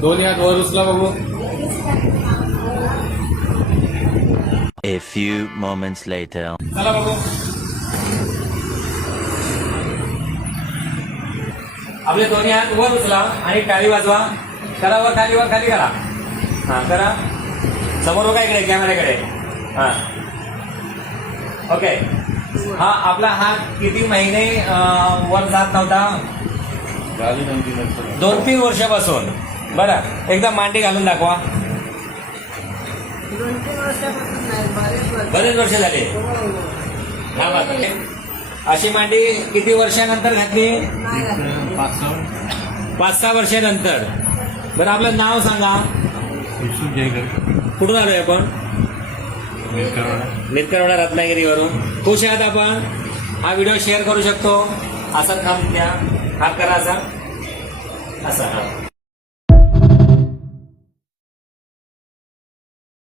दोन्ही हात वर उचला बघू. A few moments later. चला बघू. आपले दोन्ही हात वर उचला आणि टाळी वाजवा. करा वर खाली करा. हा करा. समोर बघा इकडे कॅमेऱ्याकडे. हा ओके. हा आपला हात किती महिने वर जात नव्हता? 2-3 वर्षापासून. बरं एकदा मांडी घालून दाखवा. 2-3 वर्षापासून नाही, बरेच वर्ष झाले. हा बघ अशी मांडी किती वर्षानंतर घातली? 5-6 वर्षानंतर. बरं आपलं नाव सांगा. कुठून आलोय आपण? मिरकरवाडा रत्नागिरीवरून. खुश आहात आपण? हा व्हिडिओ शेअर करू शकतो. असा थांब द्या. हात करा असा.